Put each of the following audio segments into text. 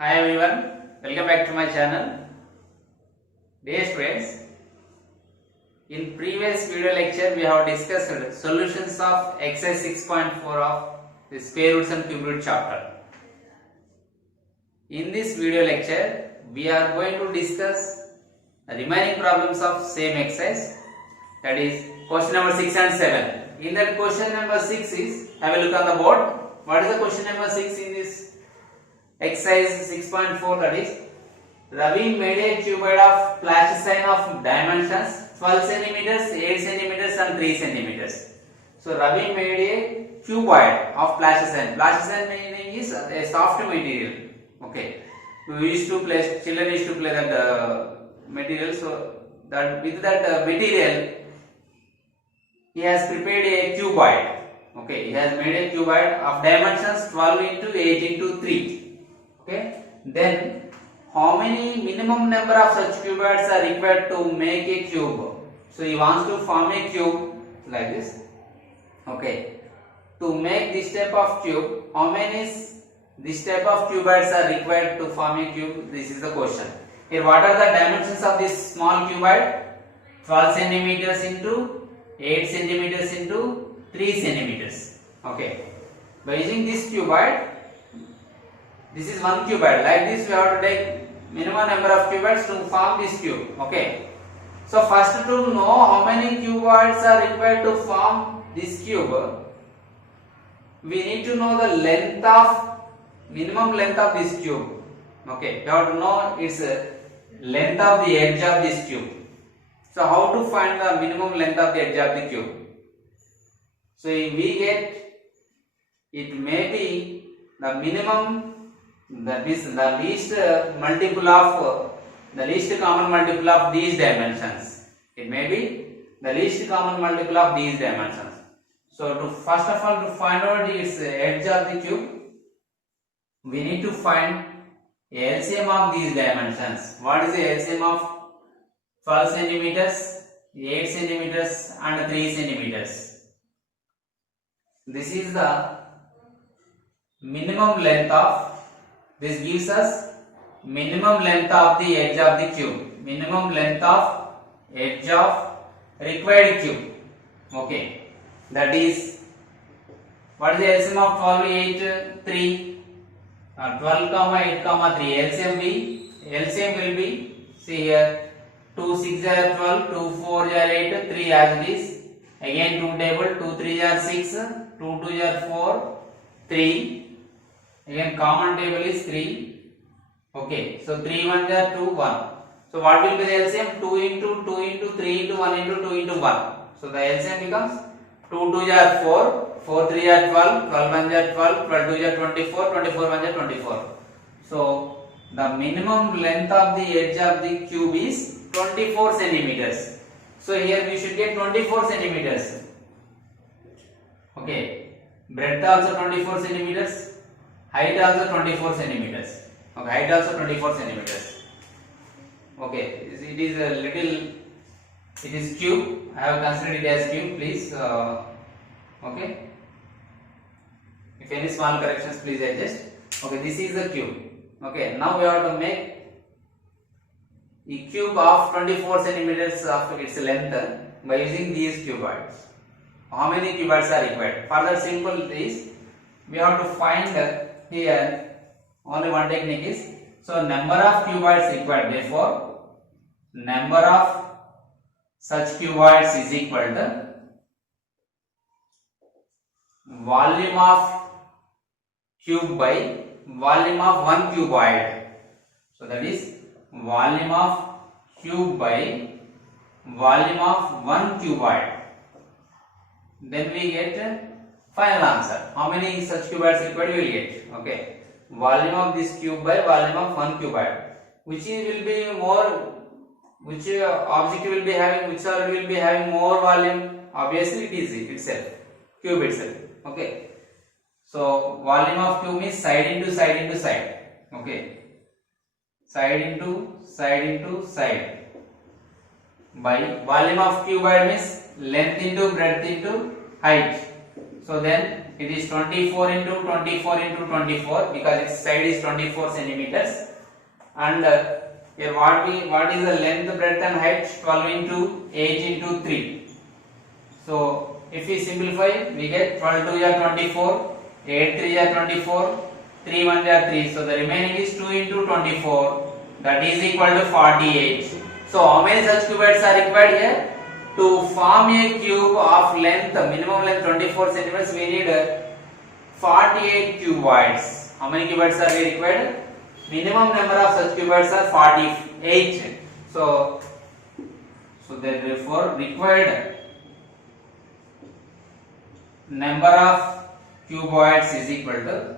Hi everyone, welcome back to my channel. Dear students, in previous video lecture we have discussed solutions of exercise 6.4 of the square roots and cube root chapter. In this video lecture we are going to discuss the remaining problems of same exercise, that is question number 6 and 7. In that question number 6 is, have a look on the board. What is the question number 6 in this exercise 6.4? That is, Ravi made a cuboid of plasticine of dimensions 12 centimeters, 8 centimeters and 3 centimeters. So Ravi made a cuboid of plasticine. Plasticine meaning is a soft material. Okay. We used to play, children used to play that material. So that with that material, he has prepared a cuboid. Okay, he has made a cuboid of dimensions 12 into 8 into 3. Okay, then how many minimum number of such cuboids are required to make a cube? So he wants to form a cube like this. Okay, to make this type of cube, how many this type of cuboids are required to form a cube? This is the question. Here, what are the dimensions of this small cuboid? 12 centimeters into 8 centimeters into 3 centimeters. Okay, by using this cuboid, this is one cuboid. Like this, we have to take minimum number of cuboids to form this cube. Okay, so first to know how many cuboids are required to form this cube, we need to know the length of minimum length of this cube. Okay, we have to know its length of the edge of this cube. So how to find the minimum length of the edge of the cube? So we get, it may be the minimum, that is the least multiple of the least common multiple of these dimensions. It may be the least common multiple of these dimensions. So to first of all, to find out its edge of the cube, we need to find LCM of these dimensions. What is the LCM of 12 centimeters, 8 centimeters and 3 centimeters? This is the minimum length of, this gives us minimum length of the edge of the cube, minimum length of edge of required cube. Okay, that is, what is the LCM of 12, 8, 3? 12 comma 8 comma 3. LCM will be, see here, 2 6 are 12, 2 4 are 8, 3 as it is. Again 2 table, 2 3 are 6, 2 2 are 4, 3. Again common table is 3. Okay, so 3 1 are 2, 1. So what will be the LCM? 2 into 2 into 3 into 1 into 2 into 1. So the LCM becomes 2 2 are 4, 4 3 are 12, 12 1 are 12, 12 2 are 24, 24 1 are 24. So the minimum length of the edge of the cube is 24 centimeters. So here we should get 24 centimeters. Okay, breadth also 24 centimeters, height also 24 centimeters. Okay, height also 24 centimeters. Okay, it is a little, it is cube. I have considered it as cube. Please, okay. If any small corrections, please adjust. Okay, this is the cube. Okay, now we have to make a cube of 24 centimeters of its length by using these cuboids. How many cuboids are required? Further simple is, we have to find here only one technique is, so number of cuboids required, therefore number of such cuboids is equal to volume of cube by volume of one cuboid. So that is volume of cube by volume of one cuboid. Then we get final answer. How many such cuboids required we will get? Okay, volume of this cube by volume of one cuboid. Which will be more, which object will be having, which solid will be having more volume? Obviously it is itself, cube itself. Okay, so volume of cube means side into side into side. Okay, side into side into side, by volume of cuboid means length into breadth into height. So then it is 24 into 24 into 24 because its side is 24 centimeters. And here what is the length, breadth and height? 12 into 8 into 3. So if we simplify, we get 12 2 are 24, 8 3 are 24, 3 1 are 3. So the remaining is 2 into 24, that is equal to 48. So how many such cuboids are required here? To form a cube of length, minimum length 24 centimeters, we need 48 cuboids. How many cuboids are we required? Minimum number of such cuboids are 48. So therefore required number of cuboids is equal to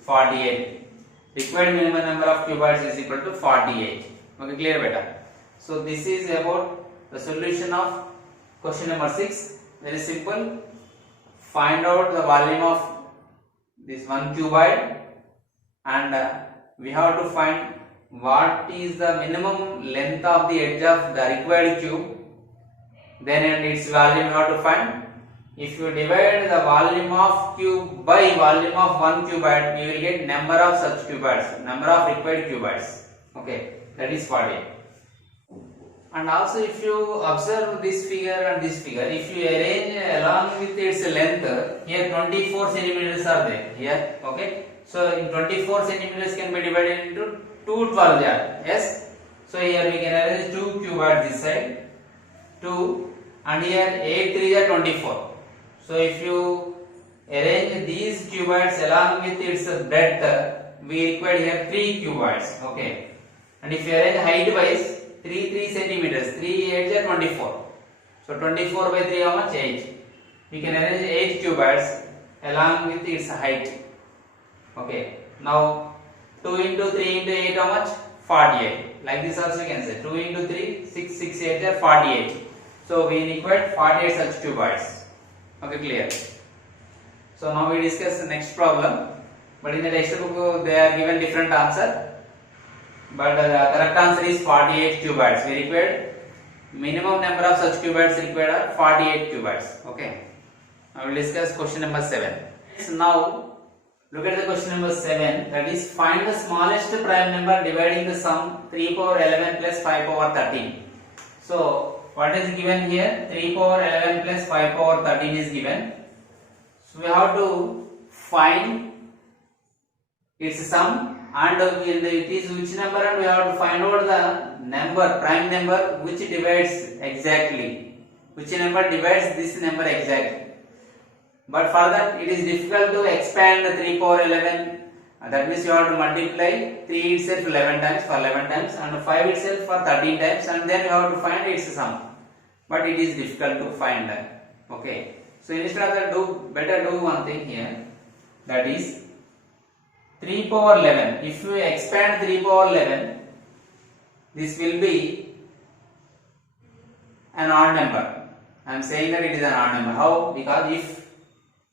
48. Required minimum number of cuboids is equal to 48. Okay, clear beta? So this is about the solution of question number 6. Very simple. Find out the volume of this one cuboid, and we have to find what is the minimum length of the edge of the required cube. Then its volume we have to find. If you divide the volume of cube by volume of one cuboid, you will get number of such cuboids, number of required cuboids. Okay, that is 48. And also if you observe this figure and this figure, if you arrange along with its length, here 24 centimeters are there here. Okay, so in 24 centimeters can be divided into 2 12 jar. Yes, so here we can arrange 2 cuboids this side, 2, and here 8 3 are 24. So if you arrange these cuboids along with its breadth, we require here 3 cuboids. Okay, and if you arrange height wise, 3 centimeters, 3 8 are 24. So 24 by 3 how much? 8. We can arrange 8 cuboids along with its height. Okay, now 2 into 3 into 8 how much? 48. Like this also you can say 2 into 3, 6 6 8 are 48. So we require 48 such cuboids. Okay, clear? So now we discuss the next problem, but in the textbook they are given different answer, but the correct answer is 48 cuboids. We required minimum number of such cuboids required are 48 cuboids. Okay, now we will discuss question number 7. So now look at the question number 7, that is find the smallest prime number dividing the sum 3 power 11 plus 5 power 13. So what is given here? 3 power 11 plus 5 power 13 is given. So we have to find its sum, and it is which number, and we have to find out the number, prime number, which divides exactly. Which number divides this number exactly. But for that it is difficult to expand the 3 power 11. That means you have to multiply 3 itself 11 times for 11 times and 5 itself for 13 times, and then you have to find its sum. But it is difficult to find that. Okay, so instead of that, better do one thing here, that is 3 power 11. If you expand 3 power 11, this will be an odd number. I am saying that it is an odd number. How? Because if,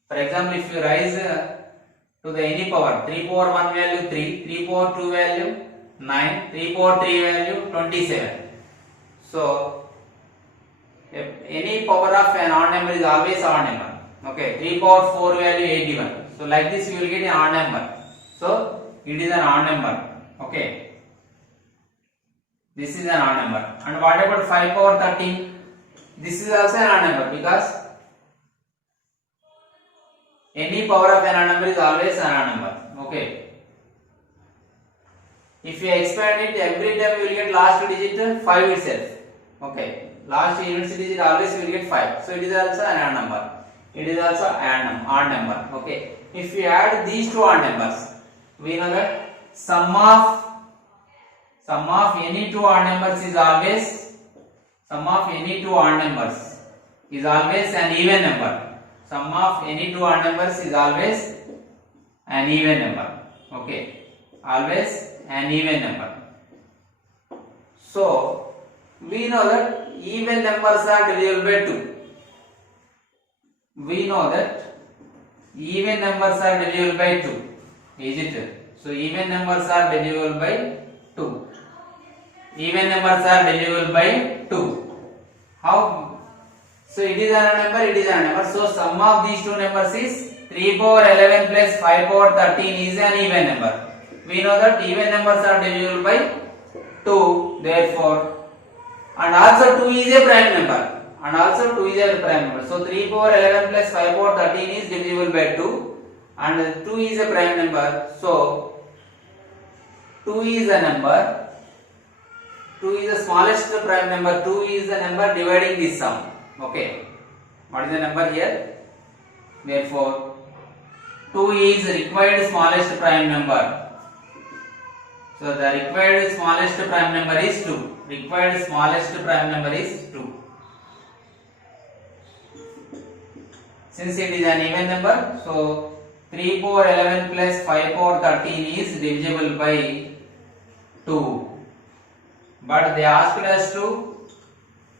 for example, if you rise to the any power, 3 power 1 value 3, 3 power 2 value 9, 3 power 3 value 27. So any power of an odd number is always odd number. Okay, 3 power 4 value 81. So like this you will get an odd number. So it is an odd number. Okay, this is an odd number. And what about 5 power 13? This is also an odd number, because any power of an odd number is always an odd number. Okay, if you expand it, every time you will get last digit 5 itself. Okay, last unit digit always will get 5. So it is also an odd number. It is also an odd number. Okay, if we add these two odd numbers, we know that sum of any two odd numbers is always an even number. Sum of any two odd numbers is always an even number. Okay, always an even number. So we know that even numbers are divisible by 2. We know that even numbers are divisible by 2. Is it? So even numbers are divisible by 2. Even numbers are divisible by 2. How? So it is another number, it is another number. So sum of these two numbers is 3 power 11 plus 5 power 13 is an even number. We know that even numbers are divisible by 2, therefore, and also 2 is a prime number. And also 2 is a prime number. So 3 power 11 plus 5 power 13 is divisible by 2, and 2 is a prime number. So 2 is a number. 2 is the smallest prime number. 2 is the number dividing this sum. Okay. What is the number here? Therefore, 2 is required smallest prime number. So the required smallest prime number is 2. Required smallest prime number is 2. Since it is an even number, so 3 power 11 plus 5 power 13 is divisible by 2. But they asked us to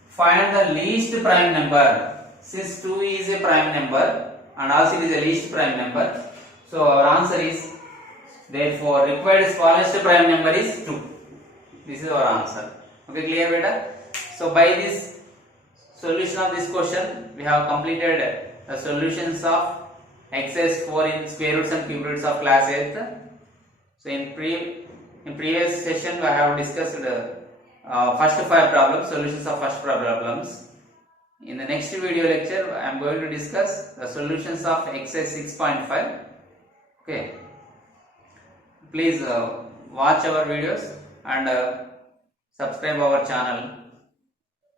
find the least prime number. Since 2 is a prime number and also it is a least prime number, so our answer is, therefore required smallest prime number is 2. This is our answer. Okay, clear beta? So by this solution of this question, we have completed the solutions of exercise 4 in square roots and cube roots of class 8th. So in previous session we have discussed the first 5 problems, solutions of first 5 problems. In the next video lecture, I am going to discuss the solutions of exercise 6.5. Okay. Please watch our videos and subscribe our channel,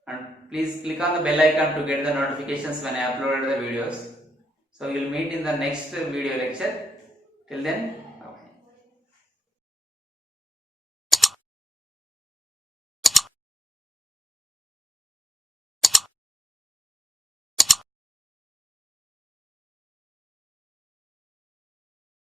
and please click on the bell icon to get the notifications when I upload the videos. So we will meet in the next video lecture. Till then,